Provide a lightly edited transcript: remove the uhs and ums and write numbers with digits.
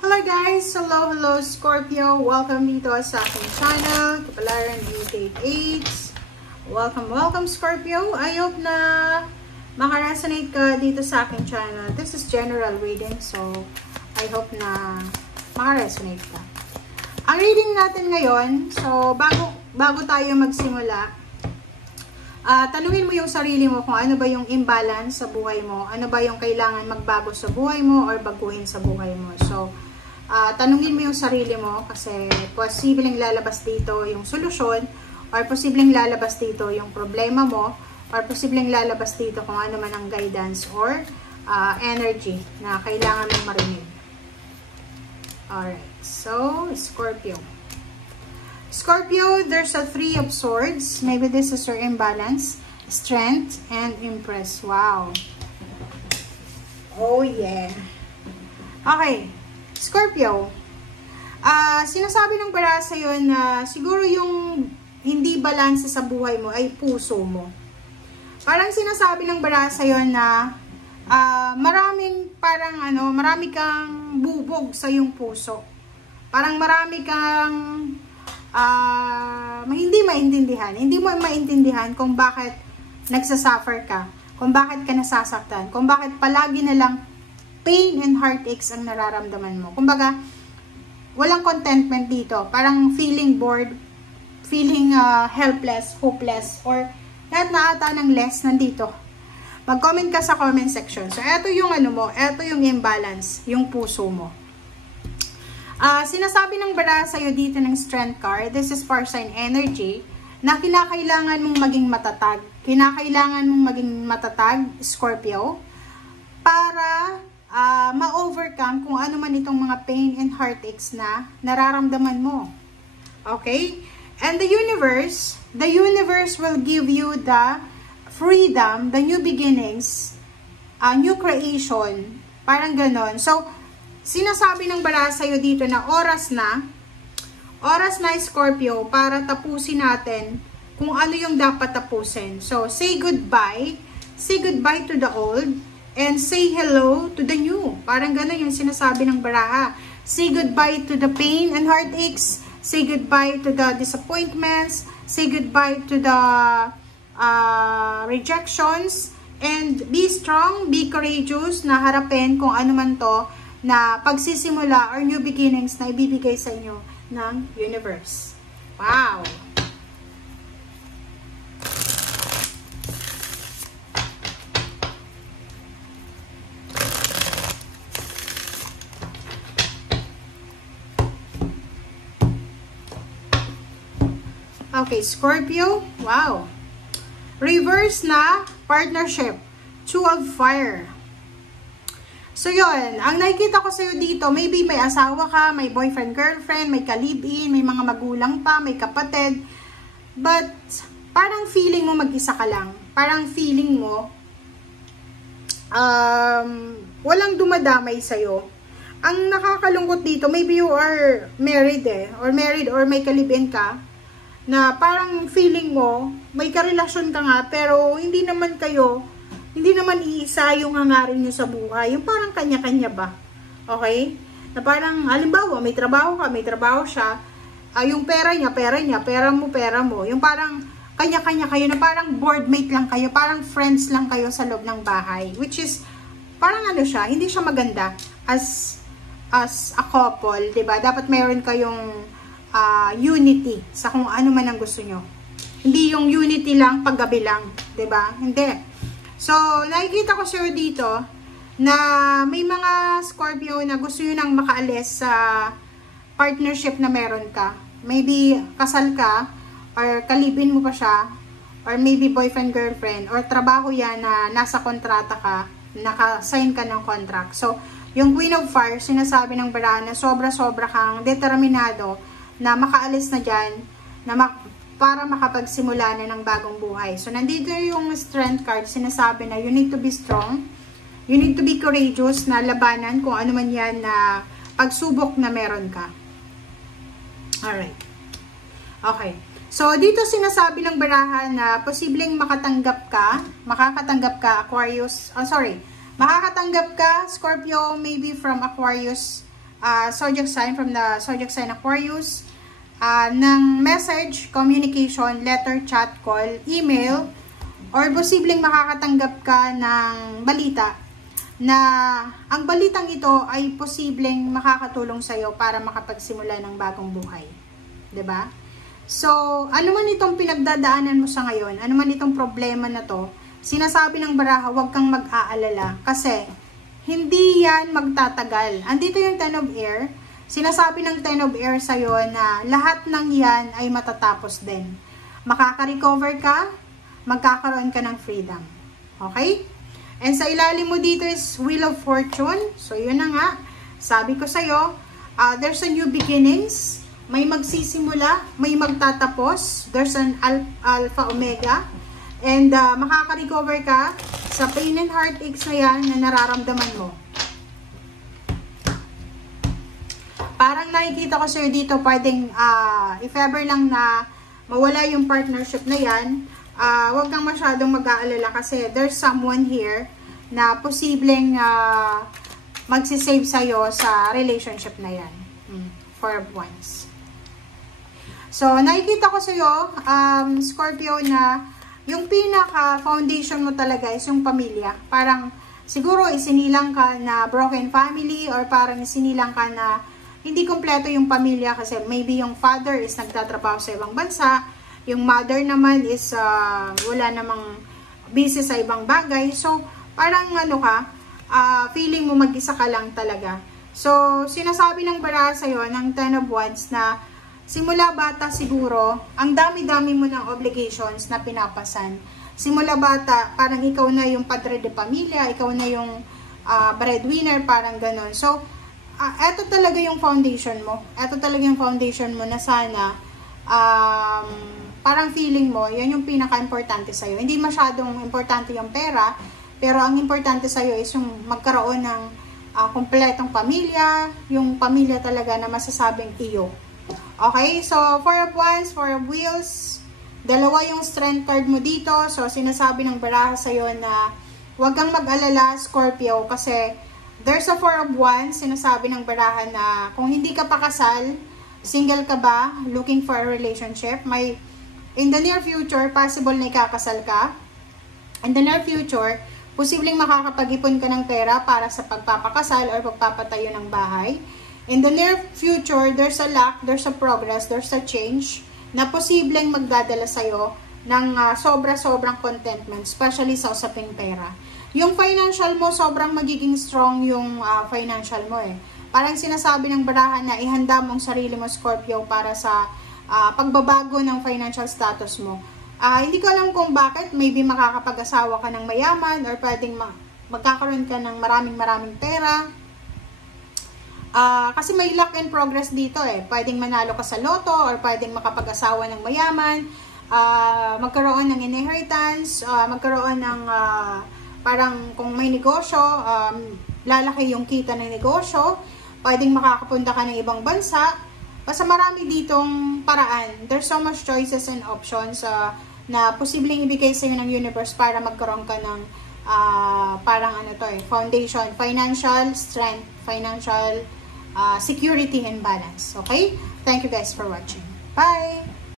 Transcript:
Hello guys! Hello Scorpio! Welcome dito sa aking channel, Kapalaran 888. Welcome Scorpio! I hope na makaresonate ka dito sa aking channel. This is general reading, so I hope na makaresonate ka. Ang reading natin ngayon, so bago tayo magsimula, tanungin mo yung sarili mo kung ano ba yung imbalance sa buhay mo, ano ba yung kailangan magbago sa buhay mo or baguhin sa buhay mo. So, tanungin mo yung sarili mo kasi posibleng lalabas dito yung solusyon or posibleng lalabas dito yung problema mo or posibleng lalabas dito kung ano man ang guidance or energy na kailangan mong marinig. Alright, so Scorpio. Scorpio, there's a 3 of swords. Maybe this is your imbalance. Strength and impress. Wow. Oh yeah. Okay. Scorpio, sinasabi ng bara sa'yo na siguro yung hindi balanse sa buhay mo ay puso mo. Parang sinasabi ng bara sa'yo na marami kang bubog sa yung puso. Parang marami kang hindi maintindihan. Hindi mo maintindihan kung bakit nagsasuffer ka, kung bakit ka nasasaktan, kung bakit palagi na lang pain and heartaches ang nararamdaman mo. Kumbaga, walang contentment dito. Parang feeling bored, feeling helpless, hopeless, or lahat na ata ng less nandito. Mag-comment ka sa comment section. So, eto yung eto yung imbalance, yung puso mo. Sinasabi ng bara sa'yo dito ng strength card, this is fire sign energy, na kinakailangan mong maging matatag. Kinakailangan mong maging matatag, Scorpio, para ma-overcome kung ano man itong mga pain and heartaches na nararamdaman mo. Okay? And the universe will give you the freedom, the new beginnings, new creation, parang ganon. So, sinasabi ng bara sa'yo dito na oras na Scorpio, para tapusin natin kung ano yung dapat tapusin. So, say goodbye to the old, and say hello to the new. Parang gano'n yung sinasabi ng baraha. Say goodbye to the pain and heartaches. Say goodbye to the disappointments. Say goodbye to the rejections. And be strong, be courageous na harapin kung ano man to na pagsisimula or new beginnings na ibibigay sa inyo ng universe. Wow! Okay, Scorpio, wow. Reverse na partnership, 2 of fire. So yun, ang nakikita ko sa'yo dito, maybe may asawa ka, may boyfriend, girlfriend, may ka-live-in, may mga magulang pa, may kapatid. But parang feeling mo mag-isa ka lang. Parang feeling mo walang dumadamay sa'yo. Ang nakakalungkot dito, maybe you are married or may ka-live-in ka, na parang feeling mo, may karelasyon ka nga, pero hindi naman iisa yung hangarin nyo sa buhay. Yung parang kanya-kanya ba? Okay? Na parang, halimbawa, may trabaho ka, may trabaho siya, yung pera niya, pera mo. Yung parang kanya-kanya kayo, na parang boardmate lang kayo, parang friends lang kayo sa loob ng bahay. Which is, parang hindi siya maganda as a couple, diba? Dapat mayroon kayong unity sa kung ano man ang gusto nyo. Hindi yung unity lang paggabi lang, 'di ba? Hindi. So, nakikita ko sa'yo dito na may mga Scorpio na gusto nyo nang makaalis sa partnership na meron ka. Maybe kasal ka or kalibin mo pa siya, or maybe boyfriend, girlfriend, or trabaho yan na nasa kontrata ka, naka-sign ka ng contract. So, yung Queen of Fire, sinasabi ng bara na sobra-sobra kang determinado na makaalis na dyan, para makapagsimula na ng bagong buhay. So, nandito yung strength card, sinasabi na you need to be strong, you need to be courageous na labanan kung ano man yan na pagsubok na meron ka. Alright. Okay. So, dito sinasabi ng baraha na posibleng makakatanggap ka, makakatanggap ka, Scorpio, maybe from Aquarius zodiac sign, from the zodiac sign Aquarius, ng message, communication, letter, chat, call, email, or posibleng makakatanggap ka ng balita na ang balitang ito ay posibleng makakatulong sa'yo para makapagsimula ng bagong buhay. 'Di ba? So, ano man itong pinagdadaanan mo sa ngayon, ano man itong problema na to, sinasabi ng baraha, huwag kang mag-aalala kasi hindi yan magtatagal. Andito yung Ten of Air. Sinasabi ng Ten of Air sa'yo na lahat ng yan ay matatapos din. Makaka-recover ka, magkakaroon ka ng freedom. Okay? And sa ilalim mo dito is Wheel of Fortune. So, yun na nga. Sabi ko sa'yo, there's a new beginnings. May magsisimula, may magtatapos. There's an alpha, omega. And makaka-recover ka sa pain and heartaches na yan na nararamdaman mo. Parang nakikita ko sa'yo dito, pwedeng, if ever lang na mawala yung partnership na yan, huwag kang masyadong mag-aalala kasi there's someone here na posibleng magsisave sa'yo sa relationship na yan. Four of Wands. So, nakikita ko sa'yo, Scorpio, na yung pinaka-foundation mo talaga is yung pamilya. Parang, siguro isinilang ka na broken family or parang isinilang ka na hindi kompleto yung pamilya kasi maybe yung father is nagtatrabaho sa ibang bansa, yung mother naman is wala namang busy sa ibang bagay. So, parang ano ka, feeling mo mag-isa ka lang talaga. So, sinasabi ng baraha sa'yo, ng Ten of Wands na simula bata siguro, ang dami-dami mo ng obligations na pinapasan. Simula bata, parang ikaw na yung padre de pamilya, ikaw na yung breadwinner, parang ganun. So, eto talaga yung foundation mo. Eto talaga yung foundation mo na sana, parang feeling mo, yan yung pinaka-importante sa'yo. Hindi masyadong importante yung pera, pero ang importante sa'yo is yung magkaroon ng kompletong pamilya, yung pamilya talaga na masasabing iyo. Okay, so Four of Wands, Four of Wheels, dalawa yung strength card mo dito. So, sinasabi ng baraha sa'yo na huwag kang mag-alala, Scorpio, kasi there's a Four of Wands. Sinasabi ng baraha na kung hindi ka pa kasal, single ka ba, looking for a relationship, may, in the near future, possible na ikakasal ka. In the near future, posibleng makakapag-ipon ka ng pera para sa pagpapakasal or pagpapatayo ng bahay. In the near future, there's a luck, there's a progress, there's a change na posibleng magdadala sa'yo ng sobra-sobrang contentment, especially sa usaping pera. Yung financial mo, sobrang magiging strong yung financial mo eh. Parang sinasabi ng baraha na ihanda mong sarili mo, Scorpio, para sa pagbabago ng financial status mo. Hindi ko alam kung bakit, maybe makakapag-asawa ka ng mayaman or pwedeng magkakaroon ka ng maraming pera. Kasi may luck and progress dito eh. Pwedeng manalo ka sa loto or pwedeng makapag-asawa ng mayaman, magkaroon ng inheritance, magkaroon ng parang kung may negosyo, lalaki yung kita ng negosyo, pwedeng makakapunta ka ng ibang bansa. Basta marami ditong paraan. There's so much choices and options na posibleng ibigay sa'yo ng universe para magkaroon ka ng parang ano to eh, foundation, financial strength, financial security and balance. Okay? Thank you guys for watching. Bye!